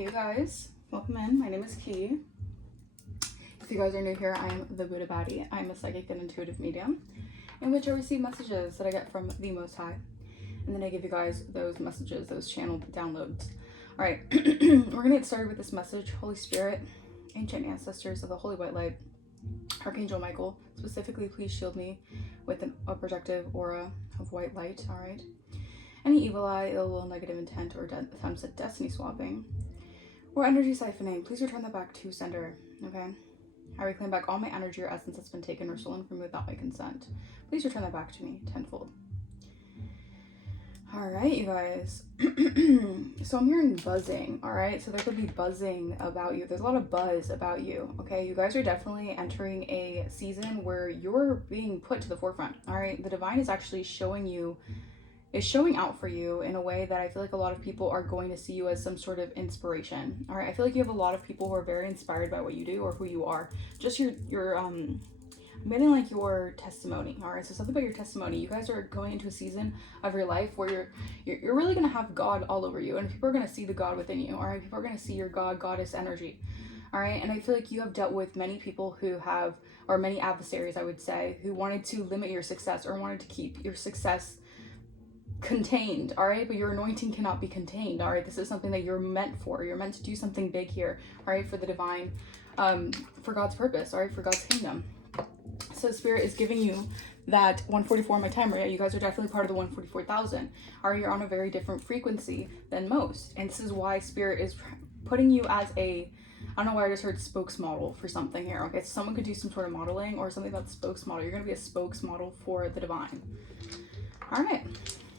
Hey you guys, welcome in. My name is Ki. If you guys are new here, I am the Buddha Baddie. I'm a psychic and intuitive medium in which I receive messages that I get from the Most High. And then I give you guys those messages, those channel downloads. All right, we're gonna get started with this message. Holy Spirit, ancient ancestors of the Holy White Light, Archangel Michael, specifically please shield me with a protective aura of white light, all right? Any evil eye, ill will, negative intent, or attempts at destiny swapping, or energy siphoning, please return that back to sender, okay? I reclaim back all my energy or essence that's been taken or stolen from me without my consent. Please return that back to me tenfold. All right, you guys. So I'm hearing buzzing, all right? So there could be buzzing about you. There's a lot of buzz about you, okay? You guys are definitely entering a season where you're being put to the forefront, all right? The divine is actually showing out for you in a way that I feel like a lot of people are going to see you as some sort of inspiration. All right, I feel like you have a lot of people who are very inspired by what you do or who you are. Just your I'm getting like your testimony. All right, so something about your testimony. You guys are going into a season of your life where you're really gonna have God all over you, and people are gonna see the God within you. All right, people are gonna see your goddess energy. All right, and I feel like you have dealt with many people who have, or many adversaries, I would say, who wanted to limit your success or wanted to keep your success contained, all right? But your anointing cannot be contained, all right? This is something that you're meant for. You're meant to do something big here, all right? For the divine, for God's purpose, all right? For God's kingdom. So Spirit is giving you that 144 on my timer. Yeah, you guys are definitely part of the 144,000. All right, you're on a very different frequency than most. And this is why Spirit is putting you as a, I don't know why I just heard spokesmodel for something here. Okay, so someone could do some sort of modeling or something about the spokesmodel. You're going to be a spokesmodel for the divine. All right.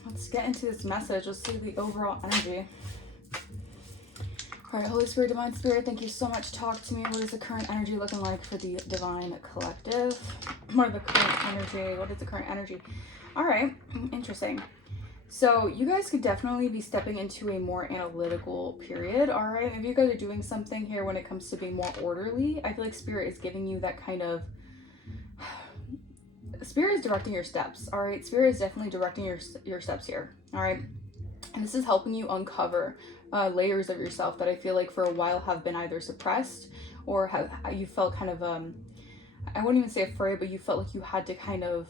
Let's get into this message. Let's see the overall energy. All right, Holy Spirit, Divine Spirit, thank you so much. Talk to me. What is the current energy looking like for the Divine Collective? What is the current energy? All right, interesting. So you guys could definitely be stepping into a more analytical period. All right, maybe you guys are doing something here when it comes to being more orderly. I feel like Spirit is giving you that kind of, Spirit is directing your steps, all right? Spirit is definitely directing your steps here, all right? And this is helping you uncover layers of yourself that I feel like for a while have been either suppressed or have you felt kind of, I wouldn't even say afraid, but you felt like you had to kind of,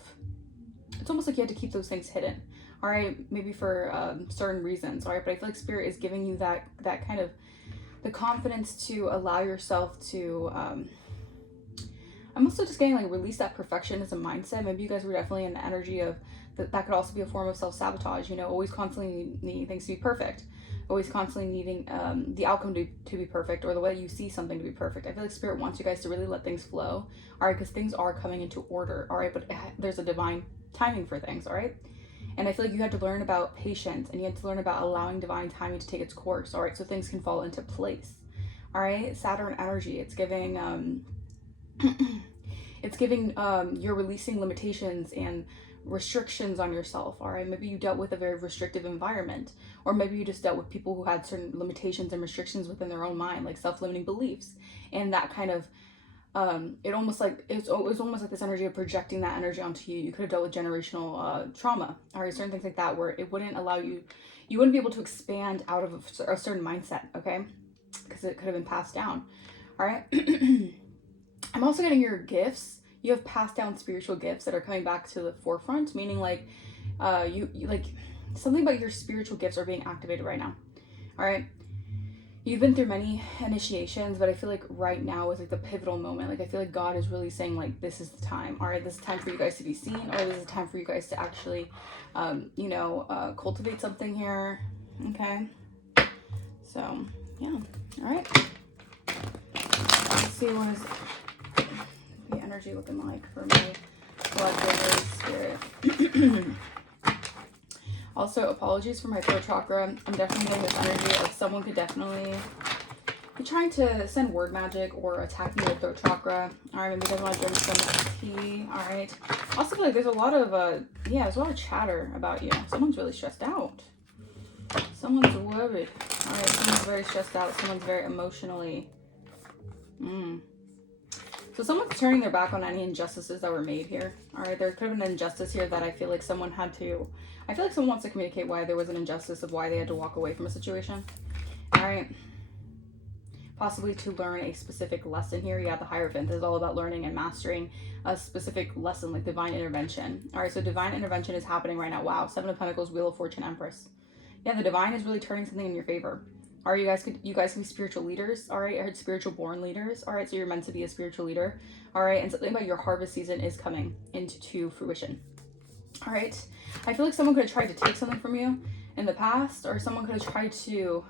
it's almost like you had to keep those things hidden, all right? Maybe for certain reasons, all right? But I feel like Spirit is giving you that kind of, the confidence to allow yourself to, I'm also just getting like release that perfectionism mindset. Maybe you guys were definitely in the energy of that could also be a form of self-sabotage, you know, always constantly needing things to be perfect, always constantly needing the outcome to be perfect, or the way you see something to be perfect. I feel like Spirit wants you guys to really let things flow, all right, because things are coming into order, all right, but there's a divine timing for things, all right? And I feel like you had to learn about patience, and you had to learn about allowing divine timing to take its course, all right, so things can fall into place, all right? Saturn energy, it's giving it's giving you're releasing limitations and restrictions on yourself, all right? Maybe you dealt with a very restrictive environment, or maybe you just dealt with people who had certain limitations and restrictions within their own mind, like self-limiting beliefs, and that kind of it almost like it's almost like this energy of projecting that energy onto you. You could have dealt with generational trauma, all right, certain things like that, where it wouldn't allow you wouldn't be able to expand out of a certain mindset, okay, because it could have been passed down, all right? I'm also getting your gifts. You have passed down spiritual gifts that are coming back to the forefront, meaning like you like something about your spiritual gifts are being activated right now. All right. You've been through many initiations, but I feel like right now is like the pivotal moment. Like I feel like God is really saying like, this is the time. All right, this is time for you guys to be seen, or this is time for you guys to actually, cultivate something here. Okay. So yeah. All right. Let's see what is the energy looking like for my collective Spirit. Also, apologies for my throat chakra. I'm definitely getting this energy of someone could definitely be trying to send word magic or attack me with throat chakra. All right, maybe you guys want to drink some tea. All right. Also, feel like there's a lot of there's a lot of chatter about you. Someone's really stressed out. Someone's worried. All right, someone's very stressed out. Someone's very emotionally. So someone's turning their back on any injustices that were made here. All right, there could have been an injustice here that I feel like someone had to, I feel like someone wants to communicate why there was an injustice of why they had to walk away from a situation. All right. possibly to learn a specific lesson here. Yeah, the Hierophant is all about learning and mastering a specific lesson, like divine intervention. All right, so divine intervention is happening right now. Wow, Seven of Pentacles, Wheel of Fortune, Empress. Yeah, the divine is really turning something in your favor. All right, you guys can be spiritual leaders. All right, I heard spiritual born leaders. All right, so you're meant to be a spiritual leader. All right, and something about your harvest season is coming into fruition. All right, I feel like someone could have tried to take something from you in the past, or someone could have tried to,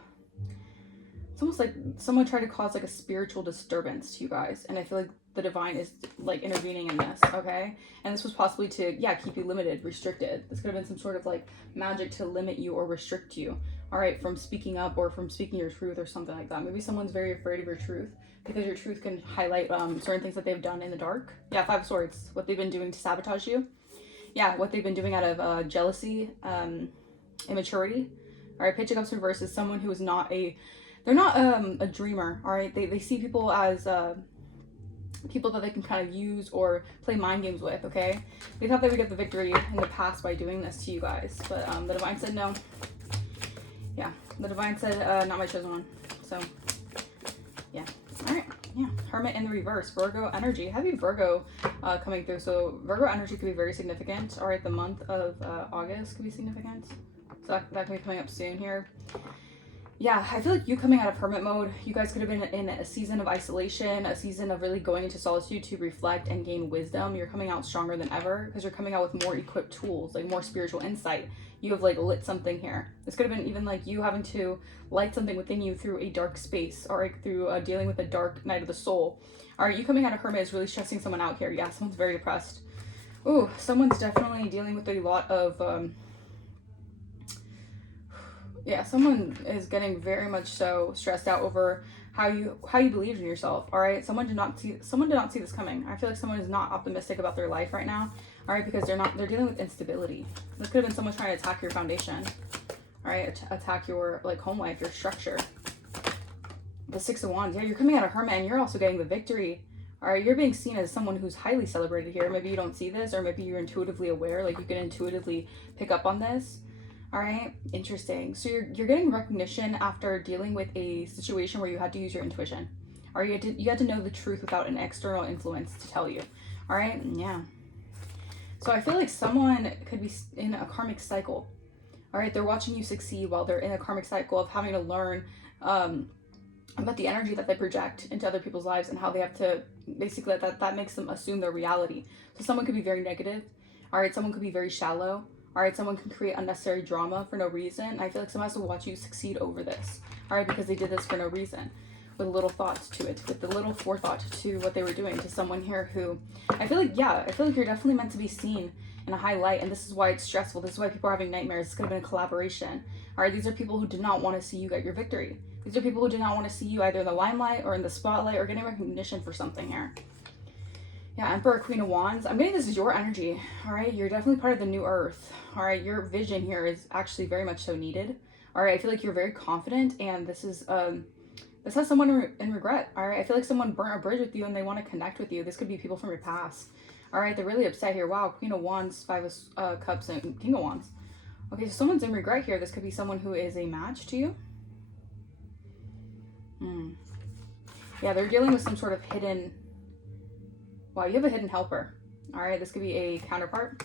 it's almost like someone tried to cause like a spiritual disturbance to you guys, and I feel like the divine is like intervening in this, okay? And this was possibly to, yeah, keep you limited, restricted. This could have been some sort of like magic to limit you or restrict you, all right, from speaking up or from speaking your truth or something like that. Maybe someone's very afraid of your truth because your truth can highlight certain things that they've done in the dark. Yeah, Five of Swords, what they've been doing to sabotage you. Yeah, what they've been doing out of jealousy, immaturity. All right, Page of Cups reverse is someone who is not they're not a dreamer, all right? They see people as people that they can kind of use or play mind games with, okay? They thought they would get the victory in the past by doing this to you guys, but the divine said no. Yeah, the divine said not my chosen one. So, yeah. All right. Yeah, Hermit in the reverse, Virgo energy, heavy Virgo coming through. So Virgo energy could be very significant. All right, the month of August could be significant. So that could be coming up soon here. Yeah, I feel like you coming out of hermit mode, you guys could have been in a season of isolation, a season of really going into solitude to reflect and gain wisdom. You're coming out stronger than ever because you're coming out with more equipped tools, like more spiritual insight. You have like lit something here. This could have been even like you having to light something within you through a dark space, or like through dealing with a dark night of the soul. All right, you coming out of hermit is really stressing someone out here. Yeah, someone's very depressed. Ooh, someone's definitely dealing with a lot of yeah, someone is getting very much so stressed out over how you believe in yourself. All right, someone did not see this coming. I feel like someone is not optimistic about their life right now. All right, because they're dealing with instability. This could have been someone trying to attack your foundation. All right, attack your like home life, your structure. The Six of Wands. Yeah, you're coming out of hermit and you're also getting the victory. All right, you're being seen as someone who's highly celebrated here. Maybe you don't see this, or maybe you're intuitively aware, like you can intuitively pick up on this. All right, interesting. So you're getting recognition after dealing with a situation where you had to use your intuition. Or you had to know the truth without an external influence to tell you. All right, yeah. So I feel like someone could be in a karmic cycle. All right, they're watching you succeed while they're in a karmic cycle of having to learn about the energy that they project into other people's lives and how they have to, basically that makes them assume their reality. So someone could be very negative. All right, someone could be very shallow. All right, someone can create unnecessary drama for no reason. I feel like someone has to watch you succeed over this. All right, because they did this for no reason, with little thoughts to it, with the little forethought to what they were doing to someone here who, I feel like you're definitely meant to be seen in a high light, and this is why it's stressful. This is why people are having nightmares. This could have been a collaboration. All right, these are people who did not want to see you get your victory. These are people who did not want to see you either in the limelight or in the spotlight or getting recognition for something here. Yeah, Emperor, Queen of Wands. I'm getting this is your energy. All right, you're definitely part of the new earth. All right, your vision here is actually very much so needed. All right, I feel like you're very confident, and this is this has someone in regret. All right, I feel like someone burnt a bridge with you and they want to connect with you. This could be people from your past. All right, they're really upset here. Wow, Queen of Wands, Five of Cups, and King of Wands. Okay, so someone's in regret here. This could be someone who is a match to you. Yeah, they're dealing with some sort of hidden. Wow, you have a hidden helper. All right, this could be a counterpart.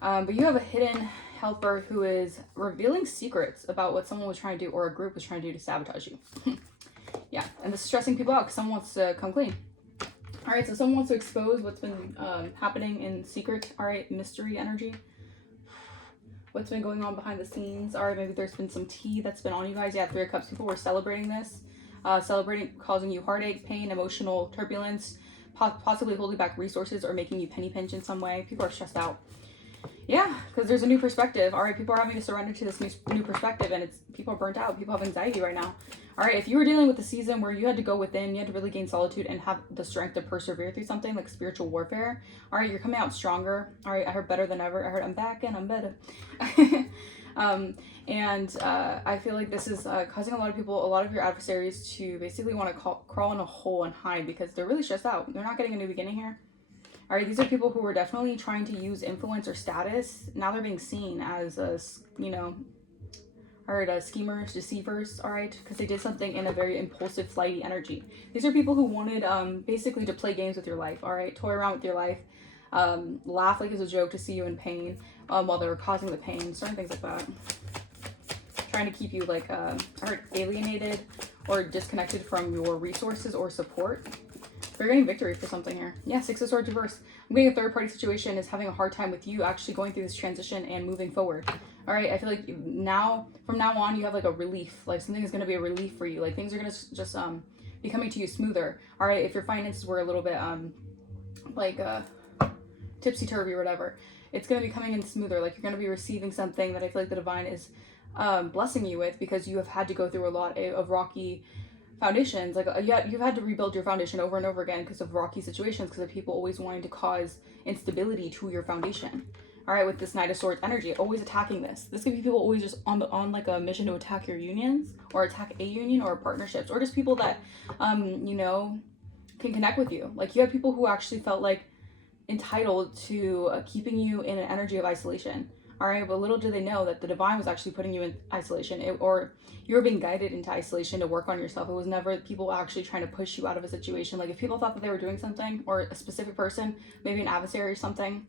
But you have a hidden helper who is revealing secrets about what someone was trying to do or a group was trying to do to sabotage you. Yeah, and this is stressing people out because someone wants to come clean. All right, so someone wants to expose what's been happening in secret. All right, mystery energy. What's been going on behind the scenes. All right, maybe there's been some tea that's been on you guys. Yeah, Three of Cups. People were celebrating this. Celebrating, causing you heartache, pain, emotional turbulence, possibly holding back resources or making you penny pinch in some way. People are stressed out. Yeah, because there's a new perspective. All right, people are having to surrender to this new perspective, and people are burnt out. People have anxiety right now. All right, if you were dealing with a season where you had to go within, you had to really gain solitude and have the strength to persevere through something like spiritual warfare. All right, you're coming out stronger. All right, I heard better than ever. I heard I'm back and I'm better. I feel like this is causing a lot of your adversaries to basically want to crawl in a hole and hide because they're really stressed out. They're not getting a new beginning here. All right, these are people who were definitely trying to use influence or status. Now they're being seen as, all I heard schemers, deceivers, all right, because they did something in a very impulsive, flighty energy. These are people who wanted basically to play games with your life, all right, toy around with your life, laugh like it's a joke to see you in pain while they were causing the pain, certain things like that. Trying to keep you like, I heard alienated or disconnected from your resources or support. They're getting victory for something here. Yeah, Six of Swords reverse. I'm getting a third party situation is having a hard time with you actually going through this transition and moving forward. All right, I feel like now, from now on, you have like a relief. Like something is going to be a relief for you. Like things are going to just be coming to you smoother. All right, if your finances were a little bit like tipsy-turvy or whatever, it's going to be coming in smoother. Like you're going to be receiving something that I feel like the divine is blessing you with, because you have had to go through a lot of rocky foundations. Like you've had to rebuild your foundation over and over again because of rocky situations, because of people always wanting to cause instability to your foundation. All right, with this Knight of Swords energy, always attacking this. This could be people always just on like a mission to attack your unions, or attack a union, or partnerships, or just people that you know, can connect with you. Like you have people who actually felt like entitled to keeping you in an energy of isolation. All right, but little do they know that the divine was actually putting you in isolation, or you're being guided into isolation to work on yourself. It was never people actually trying to push you out of a situation. Like if people thought that they were doing something, or a specific person, maybe an adversary or something,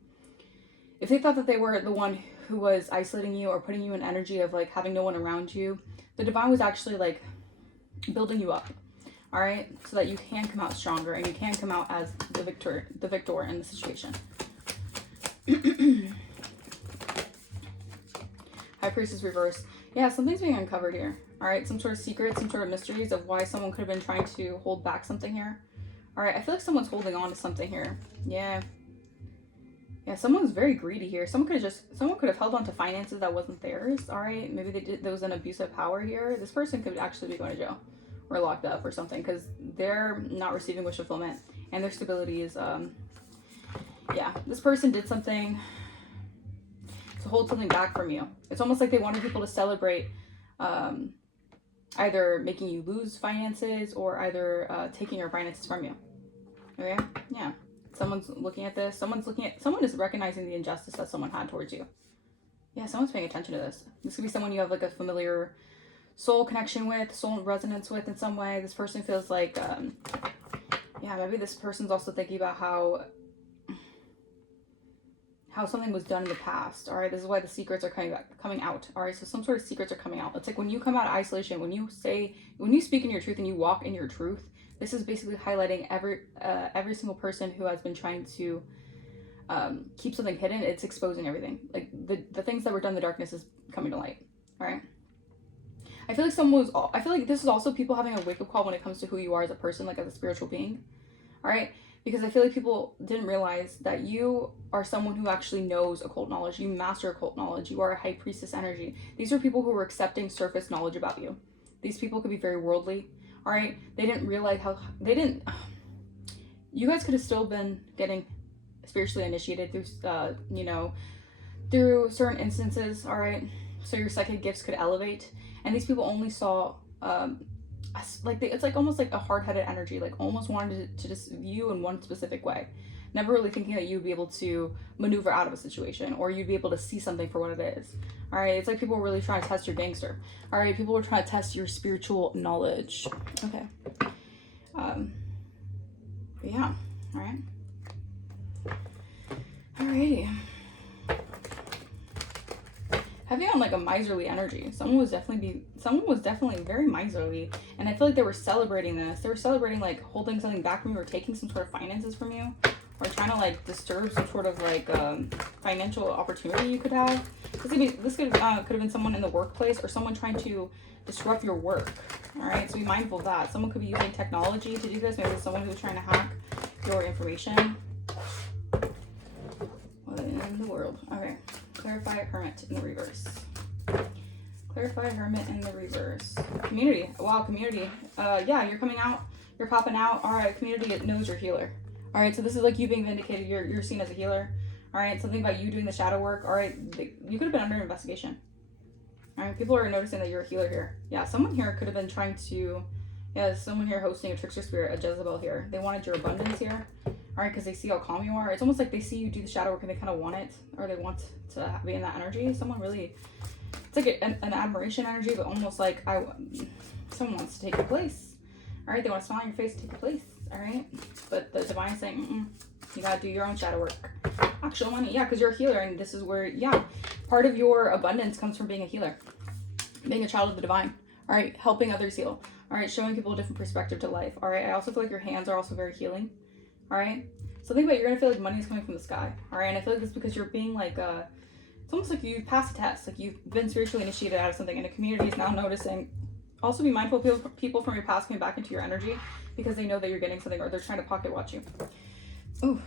if they thought that they were the one who was isolating you or putting you in energy of like having no one around you, the divine was actually like building you up. All right, so that you can come out stronger and you can come out as the victor in the situation. High Priestess reverse. Yeah, something's being uncovered here. All right, some sort of secret, some sort of mysteries of why someone could have been trying to hold back something here. All right, I feel like someone's holding on to something here. Yeah, someone's very greedy here. Someone could have held on to finances that wasn't theirs. All right, maybe there was an abuse of power here. This person could actually be going to jail or locked up or something, because they're not receiving wish fulfillment, and their stability is yeah, this person did something to hold something back from you. It's almost like they wanted people to celebrate either making you lose finances, or either taking your finances from you. Okay, yeah, someone's looking at this. Someone is recognizing the injustice that someone had towards you. Yeah, someone's paying attention to this. This could be someone you have like a familiar soul connection with, soul resonance with in some way. This person feels like yeah, maybe this person's also thinking about how something was done in the past. All right, this is why the secrets are coming out. All right, so some sort of secrets are coming out. It's like when you come out of isolation, when you speak in your truth and you walk in your truth, this is basically highlighting every single person who has been trying to keep something hidden. It's exposing everything. Like the things that were done in the darkness is coming to light. All right, I feel like this is also people having a wake-up call when it comes to who you are as a person, like as a spiritual being. All right, because I feel like people didn't realize that you are someone who actually knows occult knowledge. You master occult knowledge. You are a high priestess energy. These are people who are accepting surface knowledge about you. These people could be very worldly. All right, they didn't realize you guys could have still been getting spiritually initiated through you know, through certain instances. All right, so your psychic gifts could elevate, and these people only saw it's like almost like a hard-headed energy, like almost wanted to just view in one specific way, never really thinking that you'd be able to maneuver out of a situation, or you'd be able to see something for what it is. All right, it's like people were really trying to test your gangster. All right, people were trying to test your spiritual knowledge. Okay, but yeah, all right, alrighty. Heavy on like a miserly energy. Someone was definitely very miserly, and I feel like they were celebrating this. They were celebrating like holding something back from you, or taking some sort of finances from you, or trying to like disturb some sort of like financial opportunity you could have. This could have been someone in the workplace, or someone trying to disrupt your work. All right, so be mindful of that. Someone could be using technology to do this. Maybe it's someone who's trying to hack your information. What in the world? Okay. Clarify Hermit in the reverse. Clarify Hermit in the reverse. Community. Wow, community. Yeah, you're coming out. You're popping out. All right, community knows you're a healer. All right, so this is like you being vindicated. You're seen as a healer. All right, something about you doing the shadow work. All right, you could have been under investigation. All right, people are noticing that you're a healer here. Yeah, someone here could have been trying to... Yeah, someone here hosting a trickster spirit, a Jezebel here. They wanted your abundance here. All right, because they see how calm you are. It's almost like they see you do the shadow work and they kind of want it, or they want to be in that energy. Someone really It's like an admiration energy, but almost like someone wants to take your place. All right, they want to smile on your face, take your place. All right, but the divine is saying, you gotta do your own shadow work. Actual money, yeah, because you're a healer, and this is where, yeah, part of your abundance comes from being a healer, being a child of the divine. All right, helping others heal. All right, showing people a different perspective to life. All right, I also feel like your hands are also very healing. All right, so think about it, you're gonna feel like money is coming from the sky. All right, and I feel like it's because you're being like it's almost like you passed a test, like you've been spiritually initiated out of something, and the community is now noticing. Also be mindful of people from your past coming back into your energy because they know that you're getting something, or they're trying to pocket watch you. Ooh,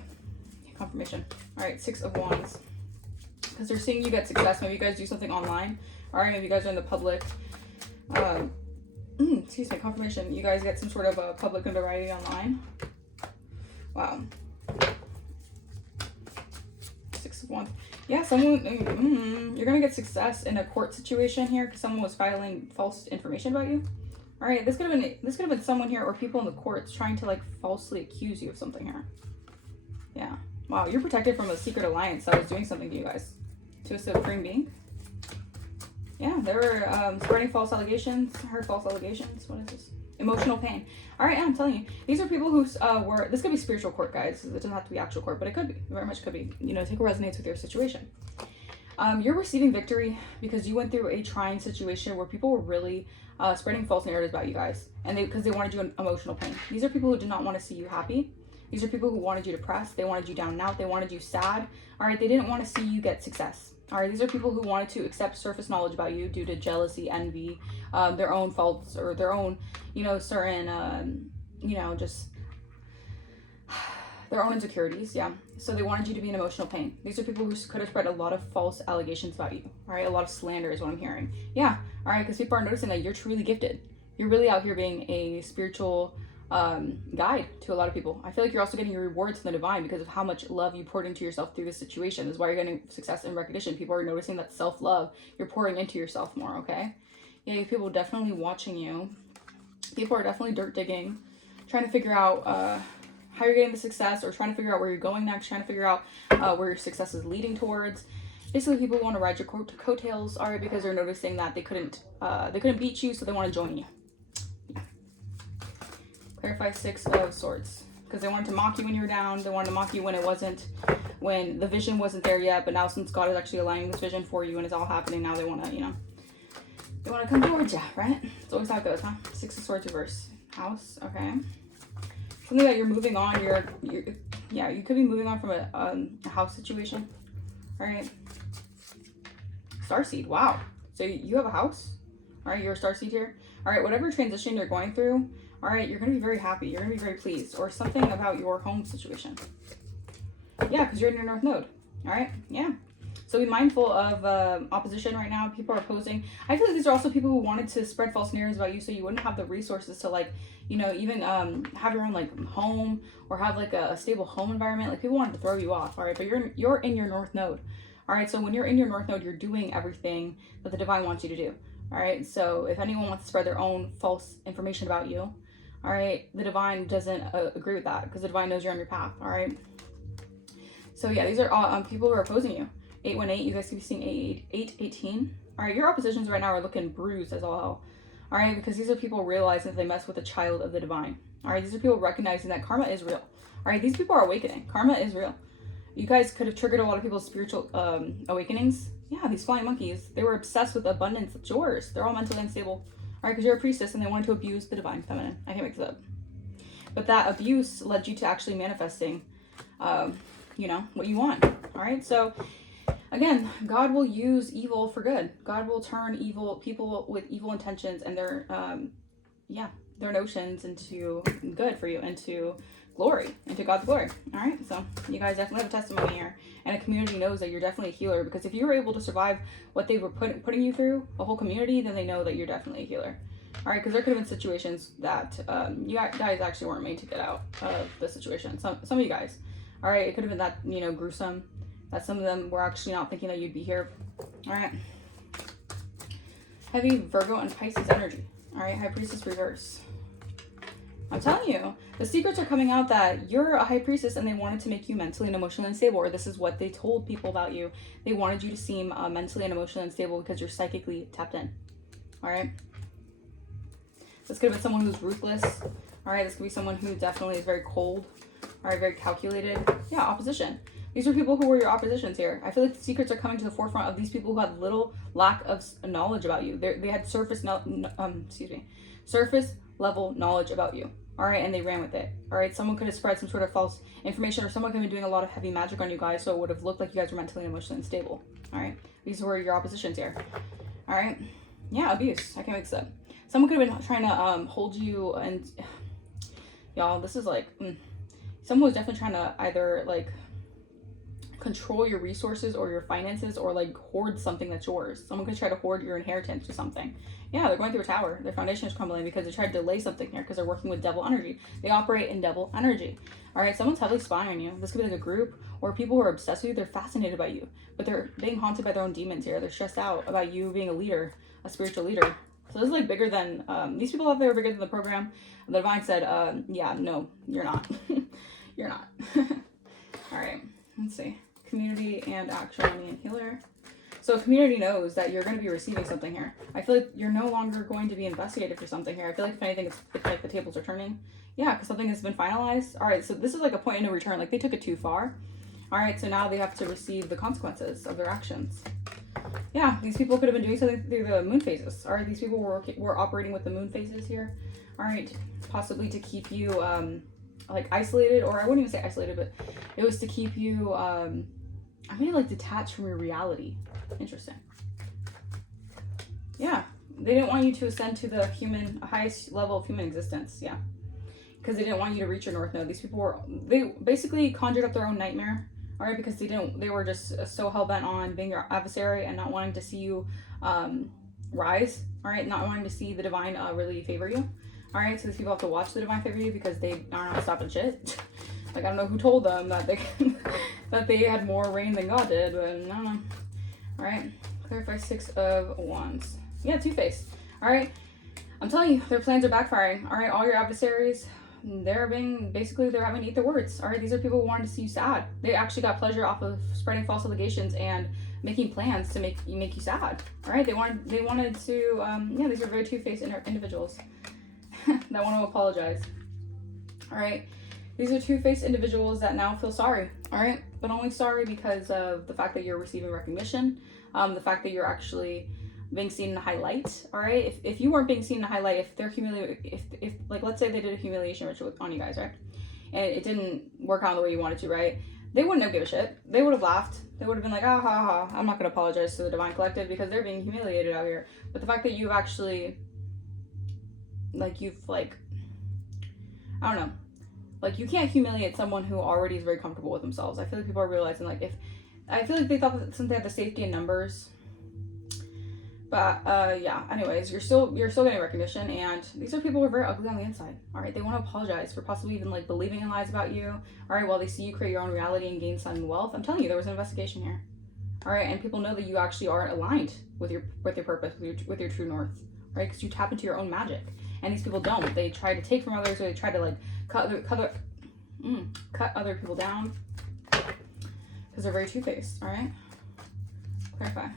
confirmation. All right, 6 of Wands. Because they're seeing you get success. Maybe you guys do something online. All right, maybe you guys are in the public. Excuse me, confirmation. You guys get some sort of public notoriety online. Wow. 6 of Wands. Yeah, someone, you're going to get success in a court situation here because someone was filing false information about you. All right, this could have been someone here or people in the courts trying to like falsely accuse you of something here. Yeah. Wow, you're protected from a secret alliance that was doing something to you guys. To a supreme being. Yeah, they were spreading false allegations. Heard false allegations. What is this? Emotional pain. All right, yeah, I'm telling you. These are people who were... This could be spiritual court, guys. It doesn't have to be actual court, but it could be. It very much could be. You know, take what resonates with your situation. You're receiving victory because you went through a trying situation where people were really spreading false narratives about you guys. And because they wanted you in emotional pain. These are people who did not want to see you happy. These are people who wanted you depressed. They wanted you down and out. They wanted you sad. All right, they didn't want to see you get success. All right, these are people who wanted to accept surface knowledge about you due to jealousy, envy, their own faults, or their own, you know, certain, you know, just their own insecurities. Yeah. So they wanted you to be in emotional pain. These are people who could have spread a lot of false allegations about you. All right, a lot of slander is what I'm hearing. Yeah. All right, because people are noticing that you're truly gifted. You're really out here being a spiritual guide to a lot of people. I feel like you're also getting your rewards from the divine because of how much love you poured into yourself through this situation. This is why you're getting success and recognition. People are noticing that self-love. You're pouring into yourself more, okay? Yeah, people are definitely watching you. People are definitely dirt digging, trying to figure out how you're getting the success, or trying to figure out where you're going next, trying to figure out where your success is leading towards. Basically, people want to ride your coattails, all right, because they're noticing that they couldn't beat you, so they want to join you. Clarify 6 of Swords. Because they wanted to mock you when you were down. They wanted to mock you when the vision wasn't there yet. But now since God is actually aligning this vision for you and it's all happening, now they want to, you know, they want to come towards you, right? It's always how it goes, huh? 6 of Swords reverse. House, okay. Something that you're moving on. Yeah, you could be moving on from a house situation. All right. Starseed, wow. So you have a house? All right, you're a starseed here. All right, whatever transition you're going through, all right, you're going to be very happy. You're going to be very pleased. Or something about your home situation. Yeah, because you're in your North Node. All right, yeah. So be mindful of opposition right now. People are opposing. I feel like these are also people who wanted to spread false narratives about you so you wouldn't have the resources to, like, you know, even have your own, like, home or have, like, a stable home environment. Like, people wanted to throw you off, all right? But you're in your North Node. All right, so when you're in your North Node, you're doing everything that the divine wants you to do. All right, so if anyone wants to spread their own false information about you, all right, the divine doesn't agree with that because the divine knows you're on your path, all right? So yeah, these are all people who are opposing you. 818, you guys could be seeing 818. All right, your oppositions right now are looking bruised as all hell. All right, because these are people realizing that they mess with a child of the divine. All right, these are people recognizing that karma is real. All right, these people are awakening. Karma is real. You guys could have triggered a lot of people's spiritual awakenings. Yeah, these flying monkeys, they were obsessed with abundance. It's yours. They're all mentally unstable. All right, because you're a priestess and they wanted to abuse the divine feminine. I can't make this up. But that abuse led you to actually manifesting, you know, what you want. All right, so again, God will use evil for good. God will turn evil people with evil intentions and their notions into good for you, into glory, into God's glory. All right, so you guys definitely have a testimony here, and a community knows that you're definitely a healer, because if you were able to survive what they were putting you through, a whole community, then they know that you're definitely a healer. All right, because there could have been situations that you guys actually weren't made to get out of the situation. Some of you guys. All right, it could have been that, you know, gruesome, that some of them were actually not thinking that you'd be here. All right. Heavy Virgo and Pisces energy. All right, High Priestess reverse. I'm telling you, the secrets are coming out that you're a high priestess and they wanted to make you mentally and emotionally unstable, or this is what they told people about you. They wanted you to seem mentally and emotionally unstable because you're psychically tapped in. All right. This could have been someone who's ruthless. All right. This could be someone who definitely is very cold. All right. Very calculated. Yeah. Opposition. These are people who were your oppositions here. I feel like the secrets are coming to the forefront of these people who had little lack of knowledge about you. They had surface level knowledge about you. All right, and they ran with it. All right, someone could have spread some sort of false information, or someone could have been doing a lot of heavy magic on you guys, so it would have looked like you guys were mentally and emotionally unstable. All right, these were your oppositions here. All right, yeah, abuse. I can't make this up. Someone could have been trying to hold you, and y'all, this is like, someone was definitely trying to either like control your resources or your finances, or like hoard something that's yours. Someone could try to hoard your inheritance or something. Yeah, they're going through a tower. Their foundation is crumbling because they tried to delay something here because they're working with devil energy. They operate in devil energy. All right, someone's heavily spying on you. This could be like a group or people who are obsessed with you. They're fascinated by you, but they're being haunted by their own demons here. They're stressed out about you being a leader, a spiritual leader. So this is like bigger than, these people out there are bigger than the program. The divine said, yeah, no, you're not. You're not. All right, let's see. Community and actual money and healer. So community knows that you're going to be receiving something here. I feel like you're no longer going to be investigated for something here. I feel like if anything, it's like the tables are turning. Yeah, because something has been finalized. All right, so this is like a point of no return. Like they took it too far. All right, so now they have to receive the consequences of their actions. Yeah, these people could have been doing something through the moon phases. All right, these people were operating with the moon phases here. All right, possibly to keep you like isolated, or I wouldn't even say isolated, but it was to keep you I mean like detached from your reality. Interesting. Yeah, they didn't want you to ascend to the highest level of human existence. Yeah, because they didn't want you to reach your north node. These people they basically conjured up their own nightmare. All right, because they were just so hell-bent on being your adversary and not wanting to see you rise. All right, not wanting to see the divine really favor you. All right, so these people have to watch the divine favor you because they are not stopping shit. Like I don't know who told them that they had more rain than God did, but I don't know. All right, clarify 6 of Wands. Yeah, Two-Face. All right, I'm telling you, their plans are backfiring. All right, all your adversaries, they're having to eat their words. All right, these are people who wanted to see you sad. They actually got pleasure off of spreading false allegations and making plans to make you sad. All right, they wanted to yeah, these are very two-faced individuals that want to apologize. All right, these are two-faced individuals that now feel sorry. All right, but only sorry because of the fact that you're receiving recognition, the fact that you're actually being seen in a high light. All right, if you weren't being seen in a high light, if they're if like let's say they did a humiliation ritual on you guys, right, and it didn't work out the way you wanted to, right, they wouldn't have given a shit. They would have laughed. They would have been like, ah ha ha, I'm not gonna apologize to the divine collective because they're being humiliated out here. But the fact that you've actually I don't know, like you can't humiliate someone who already is very comfortable with themselves. I feel like people are realizing I feel like they thought that since they had the safety in numbers. But yeah, anyways, you're still getting recognition, and these are people who are very ugly on the inside. All right, they want to apologize for possibly even like believing in lies about you. All right, while they see you create your own reality and gain sudden wealth. I'm telling you, there was an investigation here. All right, and people know that you actually are aligned with your purpose, with your true north. Right, because you tap into your own magic, and these people don't. They try to take from others, or they try to like cut other people down because they're very two-faced. All right, clarify.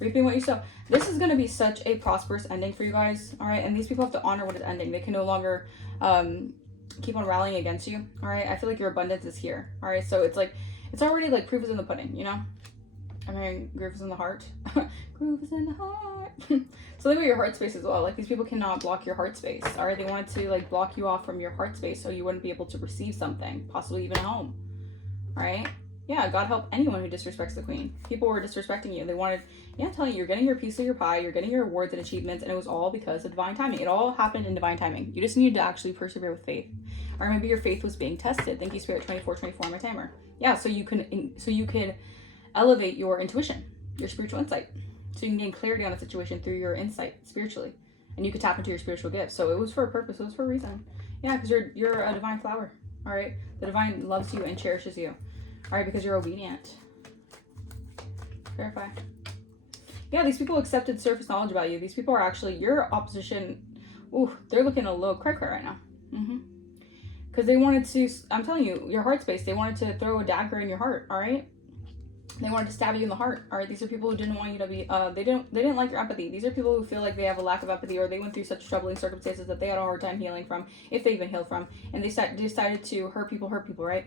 Reaping what you sow. This is going to be such a prosperous ending for you guys. All right, and these people have to honor what is ending. They can no longer keep on rallying against you. All right, I feel like your abundance is here. All right, so it's like it's already like proof is in the pudding, you know. I mean, groove is in the heart. Groove is in the heart. So think about your heart space as well. Like these people cannot block your heart space. All right, they wanted to like block you off from your heart space so you wouldn't be able to receive something, possibly even a home. All right. Yeah, God help anyone who disrespects the queen. People were disrespecting you. They wanted, yeah, I'm telling you, you're getting your piece of your pie, you're getting your awards and achievements, and it was all because of divine timing. It all happened in divine timing. You just needed to actually persevere with faith. Or maybe your faith was being tested. Thank you, Spirit 2424 on my timer. Yeah, so you can elevate your intuition, your spiritual insight. So you can gain clarity on a situation through your insight spiritually. And you could tap into your spiritual gifts. So it was for a purpose, it was for a reason. Yeah, because you're a divine flower. All right. The divine loves you and cherishes you. All right, because you're obedient. Verify. Yeah, these people accepted surface knowledge about you. These people are actually your opposition Ooh, they're looking a little cray right now. Because they wanted to, I'm telling you, your heart space, they wanted to throw a dagger in your heart, all right? They wanted to stab you in the heart, all right? These are people who didn't want you to be, they didn't like your empathy. These are people who feel like they have a lack of empathy, or they went through such troubling circumstances that they had a hard time healing from, if they even healed from, and they decided to hurt people, right?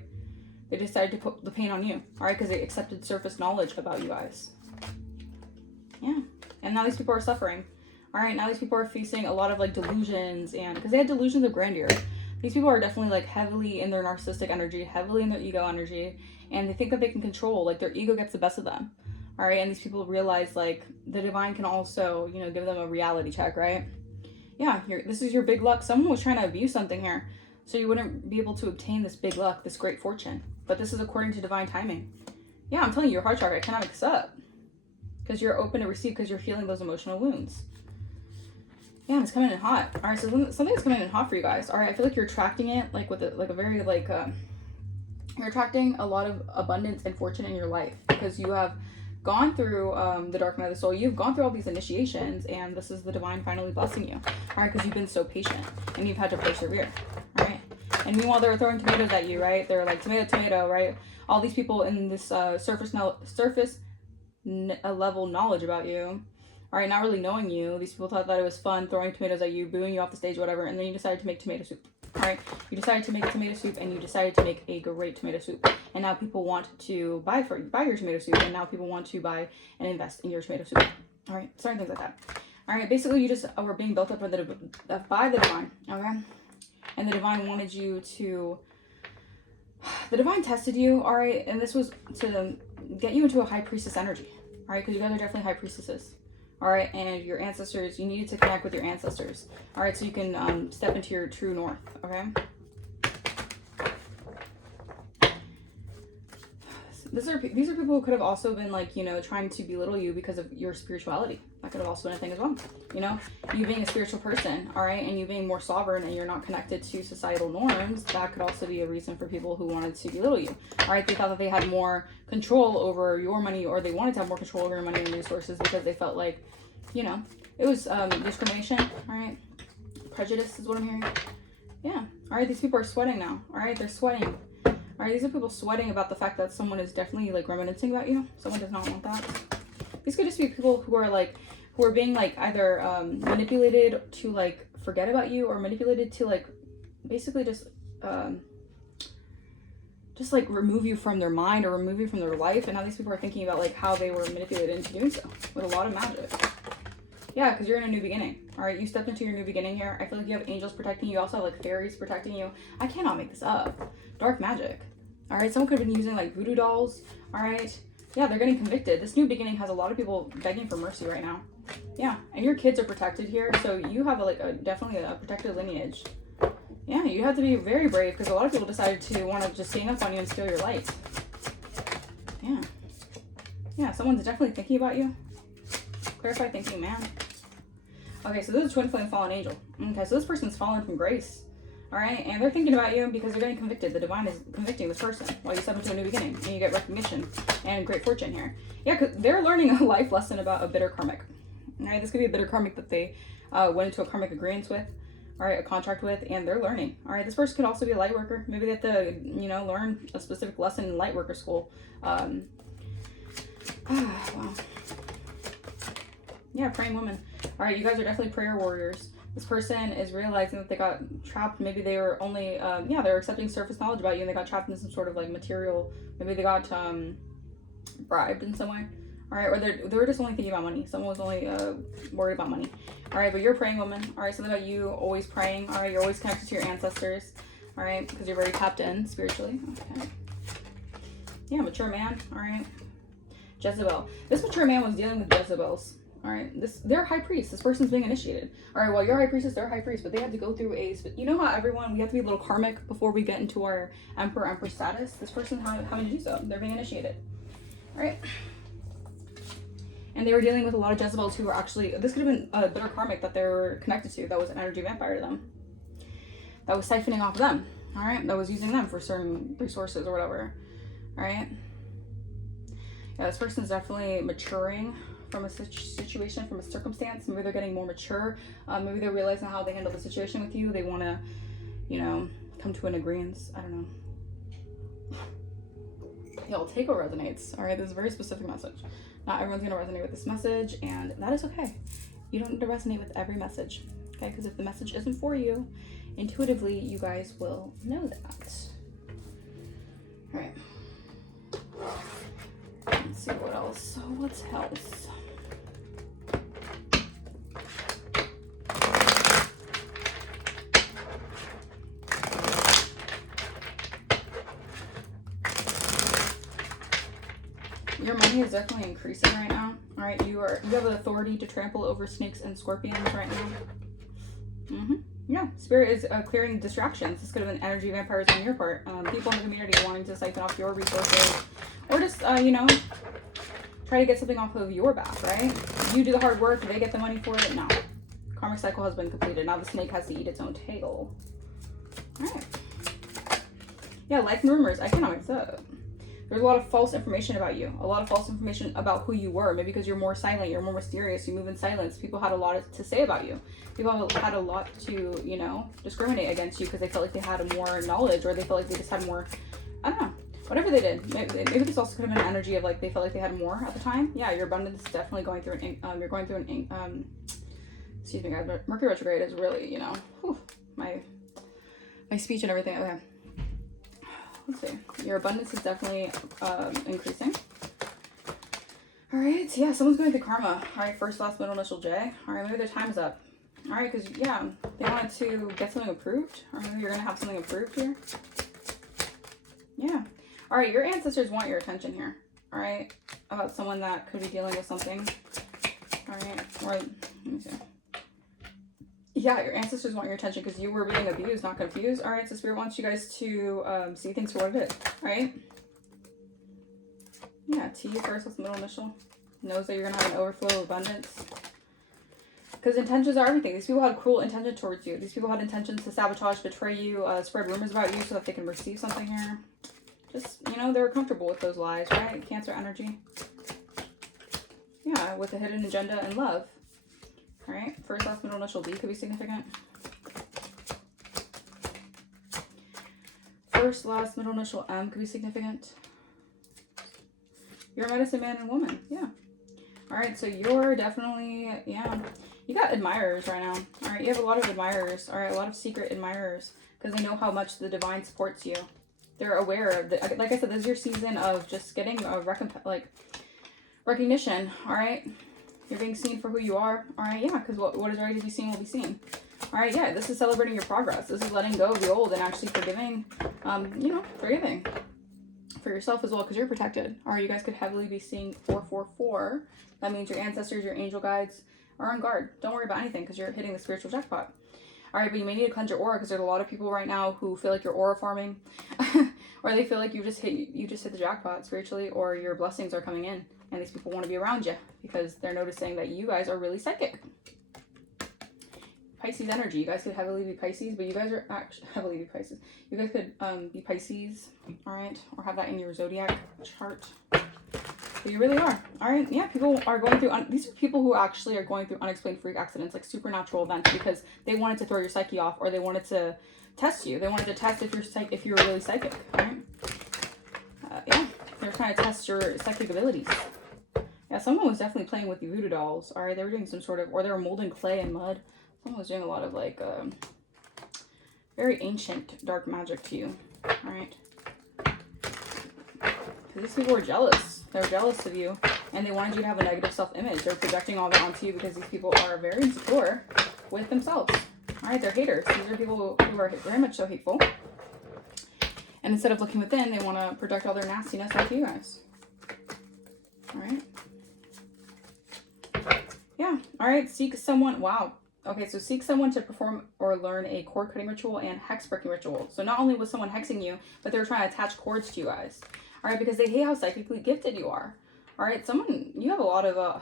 They decided to put the pain on you, all right? Because they accepted surface knowledge about you guys. Yeah, and now these people are suffering. All right, now these people are facing a lot of like delusions, and because they had delusions of grandeur. These people are definitely like heavily in their narcissistic energy, heavily in their ego energy, and they think that they can control, like their ego gets the best of them. All right, and these people realize like the divine can also, you know, give them a reality check, right? Yeah, this is your big luck. Someone was trying to abuse something here, so you wouldn't be able to obtain this big luck, this great fortune. But this is according to divine timing. Yeah, I'm telling you, your heart chakra cannot make this up. Because you're open to receive, because you're healing those emotional wounds. Yeah, it's coming in hot. All right, so something's coming in hot for you guys. All right, I feel like you're attracting it, like with a very like, you're attracting a lot of abundance and fortune in your life, because you have gone through the dark night of the soul. You've gone through all these initiations, and this is the divine finally blessing you. All right, because you've been so patient and you've had to persevere. All right, and meanwhile they're throwing tomatoes at you, right? They're like tomato, right? All these people in this surface level knowledge about you. All right, not really knowing you. These people thought that it was fun throwing tomatoes at you, booing you off the stage, whatever, and then you decided to make tomato soup. All right, you decided to make tomato soup, and you decided to make a great tomato soup. And now people want to buy your tomato soup, and now people want to buy and invest in your tomato soup. All right, certain things like that. All right, basically you just were being built up by the divine, okay? And the divine wanted you to, the divine tested you, all right? And this was to get you into a high priestess energy, all right? Because you guys are definitely high priestesses. All right, and your ancestors, you needed to connect with your ancestors. All right, so you can step into your true north, okay? These are people who could have also been like, you know, trying to belittle you because of your spirituality. That could have also been a thing as well. You know, you being a spiritual person, all right, and you being more sovereign and you're not connected to societal norms, that could also be a reason for people who wanted to belittle you. All right, they thought that they had more control over your money, or they wanted to have more control over your money and resources because they felt like, you know, it was discrimination, all right? Prejudice is what I'm hearing. Yeah, all right, these people are sweating now, all right? They're sweating. All right, these are people sweating about the fact that someone is definitely like reminiscing about you. Someone does not want that. These could just be people who are like, who are being like either manipulated to like forget about you, or manipulated to like basically just like remove you from their mind or remove you from their life. And now these people are thinking about like how they were manipulated into doing so with a lot of magic. Yeah, because you're in a new beginning. All right, you stepped into your new beginning here. I feel like you have angels protecting you. You also have like fairies protecting you. I cannot make this up. Dark magic. All right, someone could have been using like voodoo dolls. All right, yeah, they're getting convicted. This new beginning has a lot of people begging for mercy right now. Yeah, and your kids are protected here, so you have definitely a protected lineage. Yeah, you have to be very brave, because a lot of people decided to want to just gang up on you and steal your light. Yeah. Yeah, someone's definitely thinking about you. Clarify thinking, man. Okay, so this is twin flame fallen angel. Okay, so this person's fallen from grace. All right, and they're thinking about you because they're getting convicted. The divine is convicting this person while you step into a new beginning, and you get recognition and great fortune here. Yeah, because they're learning a life lesson about a bitter karmic. All right, this could be a bitter karmic that they went into a karmic agreement with, all right, a contract with, and they're learning. All right, this person could also be a light worker. Maybe they have to, you know, learn a specific lesson in light worker school. Wow. Yeah, praying woman. All right, you guys are definitely prayer warriors. This person is realizing that they got trapped. Maybe they were only, they were accepting surface knowledge about you, and they got trapped in some sort of like material. Maybe they got bribed in some way. All right, or they were just only thinking about money. Someone was only worried about money. All right, but you're a praying woman. All right, something about you always praying. All right, you're always connected to your ancestors. All right, because you're very tapped in spiritually. Okay. Yeah, mature man. All right. Jezebel. This mature man was dealing with Jezebels. All right, they're high priest. This person's being initiated. All right, well, you're high priestess, they're high priest, but they have to go through you know how we have to be a little karmic before we get into our emperor status. This person's having to do so. They're being initiated. All right. And they were dealing with a lot of Jezebels who were actually, this could have been a bitter karmic that they were connected to, that was an energy vampire to them, that was siphoning off them. All right, that was using them for certain resources or whatever. All right. Yeah, this person's definitely maturing from a situation, from a circumstance. Maybe they're getting more mature. Maybe they're realizing how they handle the situation with you. They want to, you know, come to an agreement. I don't know. Y'all, take what resonates. All right, this is a very specific message. Not everyone's going to resonate with this message, and that is okay. You don't need to resonate with every message, okay? Because if the message isn't for you, intuitively, you guys will know that. All right. Let's see what else. So what's health? Your money is definitely increasing right now. All right, you have the authority to trample over snakes and scorpions right now. Yeah, spirit is clearing distractions. This could have been energy vampires on your part. People in the community wanting to siphon off your resources, or just you know, try to get something off of your back. Right? You do the hard work, they get the money for it. No, karmic cycle has been completed. Now the snake has to eat its own tail. All right. Yeah, like rumors. I cannot accept. There's a lot of false information about you. A lot of false information about who you were. Maybe because you're more silent, you're more mysterious, you move in silence. People had a lot to say about you. People had a lot to, you know, discriminate against you because they felt like they had more knowledge, or they felt like they just had more, I don't know, whatever they did. Maybe this also could have been an energy of like they felt like they had more at the time. Yeah, your abundance is definitely going through you're going through an, excuse me guys, Mercury retrograde is really, you know, whew, my speech and everything. Okay. Let's see. Your abundance is definitely increasing. All right. Yeah, someone's going through karma. All right. First, last, middle, initial J. All right. Maybe their time's up. All right. Because, yeah, they wanted to get something approved. Or maybe you're going to have something approved here. Yeah. All right. Your ancestors want your attention here. All right. About someone that could be dealing with something. All right. Or, let me see. Yeah, your ancestors want your attention because you were being abused, not confused. All right, so Spirit wants you guys to see things for what it is, right? Yeah, T, first, what's the middle initial? Knows that you're going to have an overflow of abundance. Because intentions are everything. These people had cruel intention towards you. These people had intentions to sabotage, betray you, spread rumors about you so that they can receive something here. Just, you know, they're comfortable with those lies, right? Cancer energy. Yeah, with a hidden agenda and love. All right, first, last, middle, initial D could be significant. First, last, middle, initial M could be significant. You're a medicine man and woman, yeah. All right, so you're definitely, yeah, you got admirers right now. All right, you have a lot of admirers. All right, a lot of secret admirers because they know how much the divine supports you. They're aware of the, like I said, this is your season of just getting a recognition. All right. You're being seen for who you are. All right, yeah, because what is ready to be seen will be seen. All right, yeah, this is celebrating your progress. This is letting go of the old and actually forgiving, you know, forgiving for yourself as well because you're protected. All right, you guys could heavily be seeing 444. That means your ancestors, your angel guides are on guard. Don't worry about anything because you're hitting the spiritual jackpot. All right, but you may need to cleanse your aura because there's a lot of people right now who feel like you're aura farming or they feel like you just hit the jackpot spiritually, or your blessings are coming in. And these people want to be around you because they're noticing that you guys are really psychic. Pisces energy. You guys could heavily be Pisces, but you guys are actually heavily be Pisces. You guys could be Pisces, all right? Or have that in your zodiac chart. But you really are. All right, yeah, people are going through, these are people who actually are going through unexplained freak accidents, like supernatural events, because they wanted to throw your psyche off, or they wanted to test you. They wanted to test if you're really psychic, all right? Yeah, they're trying to test your psychic abilities. Yeah, someone was definitely playing with voodoo dolls. All right, they were doing some sort of, or they were molding clay and mud. Someone was doing a lot of like very ancient dark magic to you. All right, these people were jealous. They were jealous of you, and they wanted you to have a negative self-image. They're projecting all that onto you because these people are very insecure with themselves. All right, they're haters. These are people who are very much so hateful. And instead of looking within, they want to project all their nastiness onto you guys. All right. Yeah. All right. Seek someone. Wow. Okay. So seek someone to perform or learn a cord cutting ritual and hex breaking ritual. So not only was someone hexing you, but they were trying to attach cords to you guys. All right. Because they hate how psychically gifted you are. All right. You have a lot of,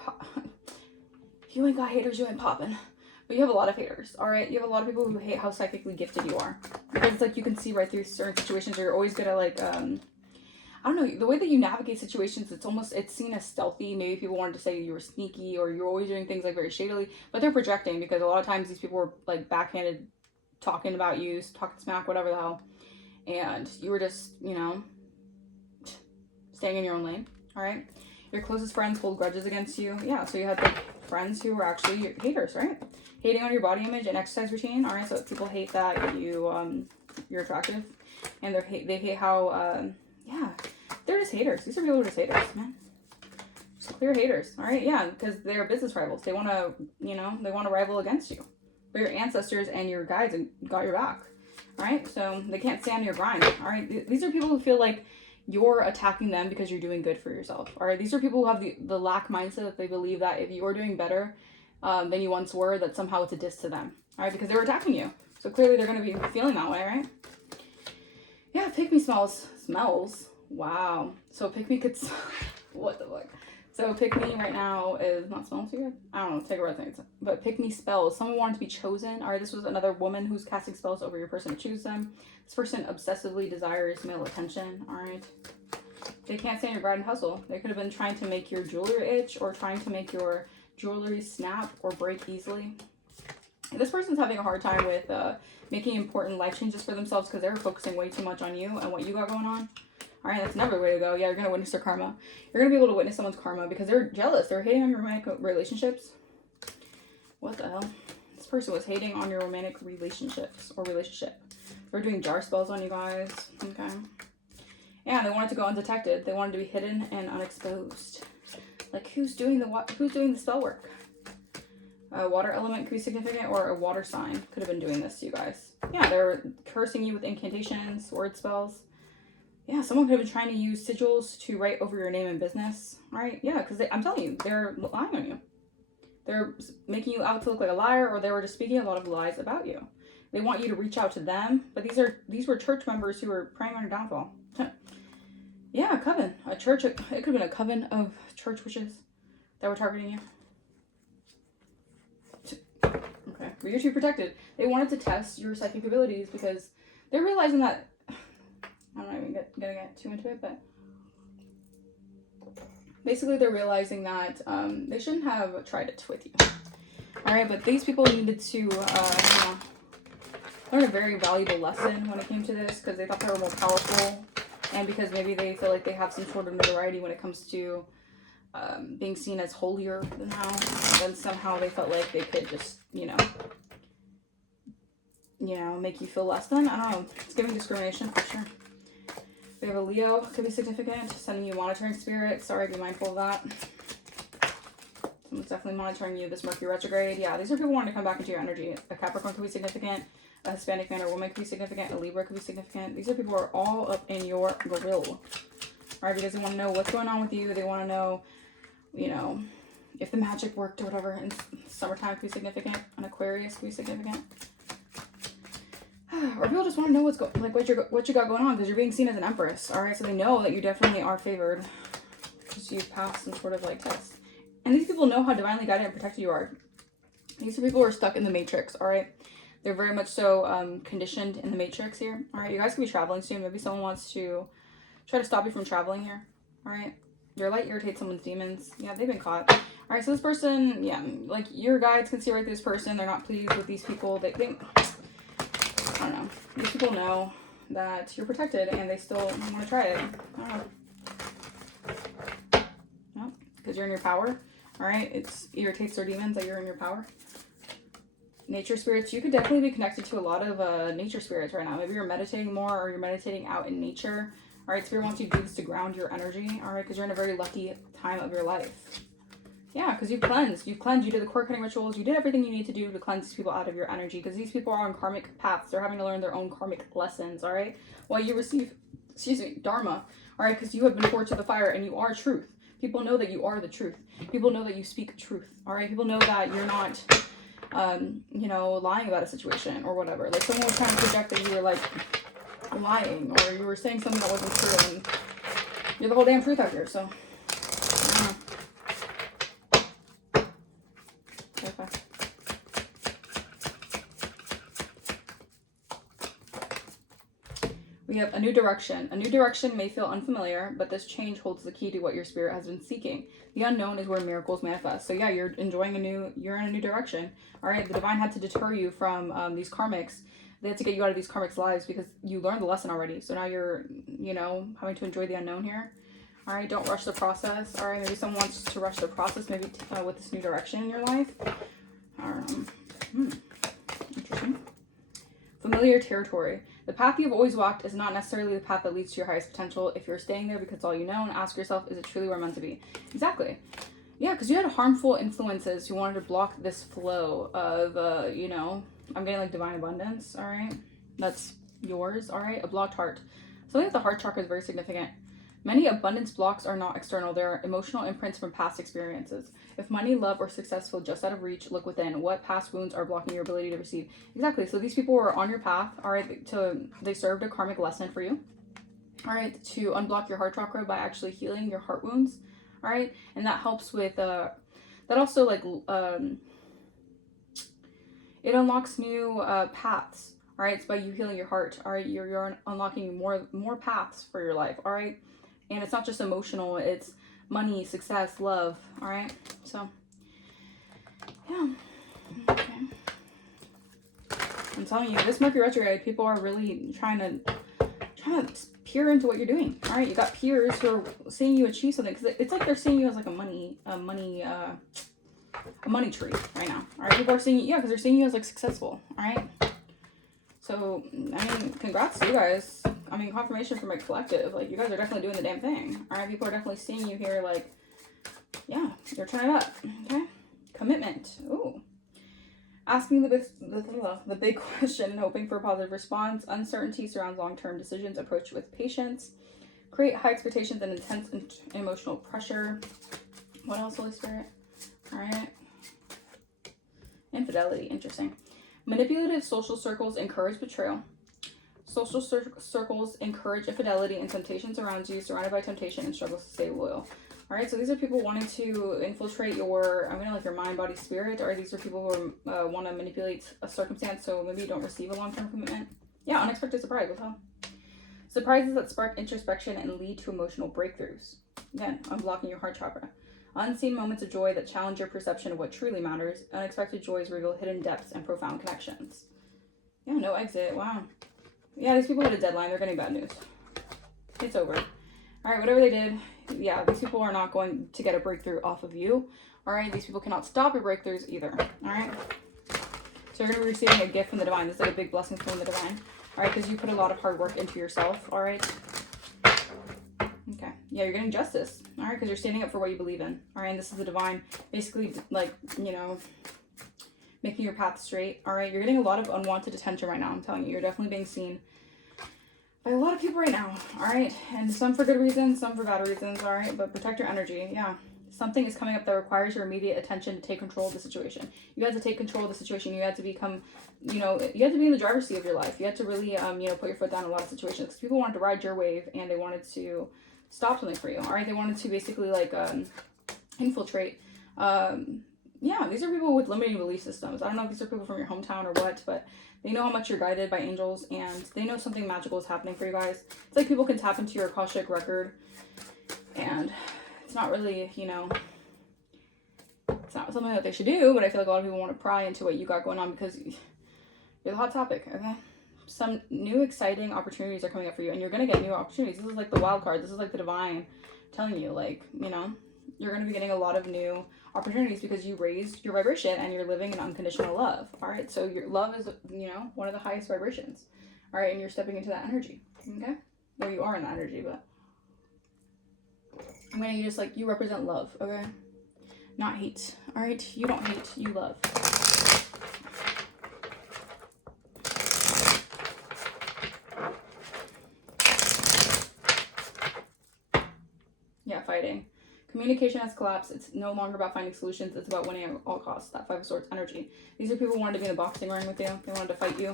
you ain't got haters, you ain't popping. But you have a lot of haters. All right. You have a lot of people who hate how psychically gifted you are. Because it's like you can see right through certain situations, or you're always good at like, I don't know, the way that you navigate situations, it's seen as stealthy. Maybe people wanted to say you were sneaky, or you're always doing things like very shadily, but they're projecting, because a lot of times these people were like backhanded, talking about you, talking smack, whatever the hell, and you were just, you know, staying in your own lane. All right. Your closest friends hold grudges against you. Yeah, so you had like friends who were actually haters, right? Hating on your body image and exercise routine. All right, so people hate that you're attractive, and they hate how yeah, they're just haters. These are people who are just haters, man. Just clear haters. All right, yeah, because they're business rivals. They want to, you know, they want to rival against you. But your ancestors and your guides got your back. All right, so they can't stand your grind. All right, these are people who feel like you're attacking them because you're doing good for yourself. All right, these are people who have the lack mindset, that they believe that if you're doing better than you once were, that somehow it's a diss to them. All right, because they were attacking you. So clearly they're going to be feeling that way, right? Yeah, pick me smells. Wow. So pick me could, what the fuck? So pick me right now is not smelling too good. I don't know, take a breath. But pick me spells. Someone wanted to be chosen. All right, this was another woman who's casting spells over your person to choose them. This person obsessively desires male attention. All right. They can't stand your grind and hustle. They could have been trying to make your jewelry itch, or trying to make your jewelry snap or break easily. This person's having a hard time with making important life changes for themselves, because they're focusing way too much on you and what you got going on. All right, that's never the way to go. Yeah, you're going to witness their karma. You're going to be able to witness someone's karma because they're jealous. They're hating on your romantic relationships. What the hell? This person was hating on your romantic relationships or relationship. They're doing jar spells on you guys. Okay. Yeah, they wanted to go undetected. They wanted to be hidden and unexposed. Like, who's doing the spell work? A water element could be significant, or a water sign could have been doing this to you guys. Yeah, they're cursing you with incantations, word spells. Yeah, someone could have been trying to use sigils to write over your name and business. All right, yeah, because I'm telling you, they're lying on you. They're making you out to look like a liar, or they were just speaking a lot of lies about you. They want you to reach out to them, but these were church members who were praying on your downfall. Yeah, a coven. A church, it could have been a coven of church witches that were targeting you. Okay, but you're too protected. They wanted to test your psychic abilities because they're realizing that, I'm not even gonna get too into it, but basically they're realizing that they shouldn't have tried it with you. All right, but these people needed to learn a very valuable lesson when it came to this, because they thought they were more powerful, and because maybe they feel like they have some sort of notoriety when it comes to being seen as holier than thou. Then somehow they felt like they could just, you know, make you feel less than. I don't know. It's giving discrimination for sure. We have a Leo, could be significant, sending you monitoring spirits. Sorry, be mindful of that. Someone's definitely monitoring you. This Mercury retrograde. Yeah, these are people wanting to come back into your energy. A Capricorn could be significant. A Hispanic man or woman could be significant. A Libra could be significant. These are people who are all up in your grill. All right, because they want to know what's going on with you. They want to know, you know, if the magic worked or whatever. And summertime could be significant. An Aquarius could be significant. Or people just want to know what you got going on, because you're being seen as an empress. All right, so they know that you definitely are favored because you've passed some sort of like test. And these people know how divinely guided and protected you are. These are people who are stuck in the matrix. All right, they're very much so conditioned in the matrix here. All right, you guys could be traveling soon. Maybe someone wants to try to stop you from traveling here. All right, your light irritates someone's demons. Yeah, they've been caught. All right, so this person, yeah, like your guides can see right through this person. They're not pleased with these people. They I don't know. These people know that you're protected and they still want to try it. I don't know. No, because you're in your power. All right, it irritates their demons that you're in your power. Nature spirits, you could definitely be connected to a lot of nature spirits right now. Maybe you're meditating more, or you're meditating out in nature. All right, spirit wants you to do this to ground your energy. All right, because you're in a very lucky time of your life. Yeah, because you've cleansed. You did the cord cutting rituals. You did everything you need to do to cleanse these people out of your energy, because these people are on karmic paths. They're having to learn their own karmic lessons, all right? While you receive, dharma, all right? Because you have been poured to the fire and you are truth. People know that you are the truth. People know that you speak truth, all right? People know that you're not, lying about a situation or whatever. Like, someone was trying to project that you were, like, lying, or you were saying something that wasn't true, and you're the whole damn truth out here, so... Okay. We have a new direction. A new direction may feel unfamiliar, but this change holds the key to what your spirit has been seeking. The unknown is where miracles manifest. So yeah, you're enjoying you're in a new direction. All right, the divine had to deter you from these karmics. They had to get you out of these karmics' lives because you learned the lesson already. So now you're, having to enjoy the unknown here. All right, don't rush the process. All right, maybe someone wants to rush the process, maybe with this new direction in your life. Interesting. Familiar territory. The path you've always walked is not necessarily the path that leads to your highest potential. If you're staying there because it's all you know, and ask yourself, is it truly where I'm meant to be? Exactly. Yeah, because you had harmful influences who wanted to block this flow of, I'm getting like divine abundance, all right? That's yours, all right? A blocked heart. So I think the heart chakra is very significant. Many abundance blocks are not external. They're emotional imprints from past experiences. If money, love, or success feel just out of reach, look within. What past wounds are blocking your ability to receive? Exactly. So these people were on your path, all right? They served a karmic lesson for you, all right? To unblock your heart chakra by actually healing your heart wounds, all right? And that helps with, that also like, it unlocks new paths, all right? It's by you healing your heart, all right? You're unlocking more paths for your life, all right? And it's not just emotional, it's money, success, love, all right? So, yeah. Okay. I'm telling you, this Mercury retrograde, people are really trying to peer into what you're doing, all right? You got peers who are seeing you achieve something, because it's like they're seeing you as like a money tree right now, all right? People are seeing you, yeah, because they're seeing you as like successful, all right? So, I mean, congrats to you guys. I mean, confirmation from my collective. Like, you guys are definitely doing the damn thing. All right, people are definitely seeing you here. Like, yeah, you're turning it up. Okay, commitment. Ooh, asking the big question and hoping for a positive response. Uncertainty surrounds long-term decisions. Approach with patience. Create high expectations and intense emotional pressure. What else, Holy Spirit? All right. Infidelity. Interesting. Manipulative social circles encourage betrayal. Social circles encourage infidelity and temptation surrounds you, surrounded by temptation and struggles to stay loyal. All right, so these are people wanting to infiltrate your mind, body, spirit, or these are people who want to manipulate a circumstance so maybe you don't receive a long-term commitment. Yeah, unexpected surprise. What the hell? Surprises that spark introspection and lead to emotional breakthroughs. Again, unblocking your heart chakra. Unseen moments of joy that challenge your perception of what truly matters. Unexpected joys reveal hidden depths and profound connections. Yeah, no exit. Wow. Yeah, these people had a deadline. They're getting bad news. It's over. All right, whatever they did, yeah, these people are not going to get a breakthrough off of you. All right, these people cannot stop your breakthroughs either. All right. So you're going to be receiving a gift from the divine. This is like a big blessing from the divine. All right, because you put a lot of hard work into yourself. All right. Okay. Yeah, you're getting justice. All right, because you're standing up for what you believe in. All right, and this is the divine, basically, like, making your path straight. All right, you're getting a lot of unwanted attention right now. I'm telling you, you're definitely being seen by a lot of people right now. All right, and some for good reasons, some for bad reasons. All right, but protect your energy. Yeah, something is coming up that requires your immediate attention to take control of the situation. You had to take control of the situation. You had to become, you had to be in the driver's seat of your life. You had to really, put your foot down in a lot of situations because people wanted to ride your wave and they wanted to stop something for you. All right, they wanted to basically like infiltrate. Yeah, these are people with limiting belief systems. I don't know if these are people from your hometown or what, but they know how much you're guided by angels and they know something magical is happening for you guys. It's like people can tap into your Akashic record and it's not really, it's not something that they should do, but I feel like a lot of people want to pry into what you got going on because you're the hot topic, okay? Some new exciting opportunities are coming up for you and you're going to get new opportunities. This is like the wild card. This is like the divine telling you, like, you're going to be getting a lot of new opportunities because you raised your vibration and you're living in unconditional love. All right, so your love is one of the highest vibrations. All right, and you're stepping into that energy. Okay, well, you are in that energy, but I'm gonna just like you represent love. Okay, not hate. All right, you don't hate, you love. Yeah, fighting. Communication has collapsed. It's no longer about finding solutions. It's about winning at all costs. That Five of Swords energy. These are people who wanted to be in the boxing ring with you. They wanted to fight you.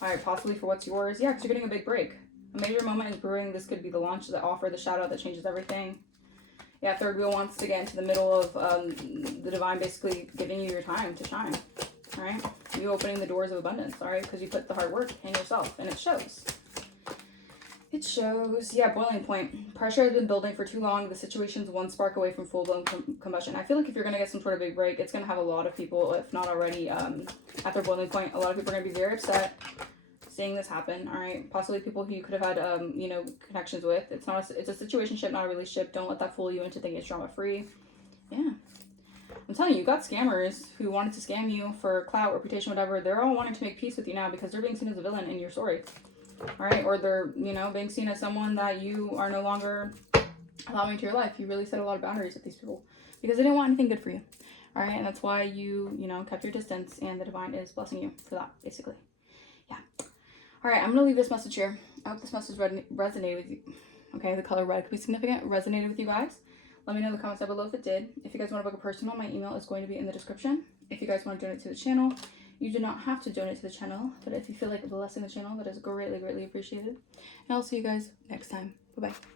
All right, possibly for what's yours. Yeah, because you're getting a big break. A major moment is brewing. This could be the launch, the offer, the shout out that changes everything. Yeah, third wheel wants to get into the middle of the divine basically giving you your time to shine. All right, you opening the doors of abundance. All right, because you put the hard work in yourself and it shows. It shows, yeah, boiling point. Pressure has been building for too long. The situation's one spark away from full-blown combustion. I feel like if you're going to get some sort of big break, it's going to have a lot of people, if not already, at their boiling point. A lot of people are going to be very upset seeing this happen, all right? Possibly people who you could have had, you know, connections with. It's a situationship, not a relationship. Don't let that fool you into thinking it's drama-free. Yeah. I'm telling you, you got scammers who wanted to scam you for clout, reputation, whatever. They're all wanting to make peace with you now because they're being seen as a villain in your story. All right, or they're, you know, being seen as someone that you are no longer allowing into your life. You really set a lot of boundaries with these people because they didn't want anything good for you. All right, and that's why you know, kept your distance, and the divine is blessing you for that, basically. Yeah. All right, I'm gonna leave this message here. I hope this message resonated with you. Okay, the color red could be significant. Resonated with you guys. Let me know in the comments down below if it did. If you guys want to book a personal, my email is going to be in the description. If you guys want to donate to the channel, you do not have to donate to the channel, but if you feel like blessing the channel, that is greatly, greatly appreciated. And I'll see you guys next time. Bye-bye.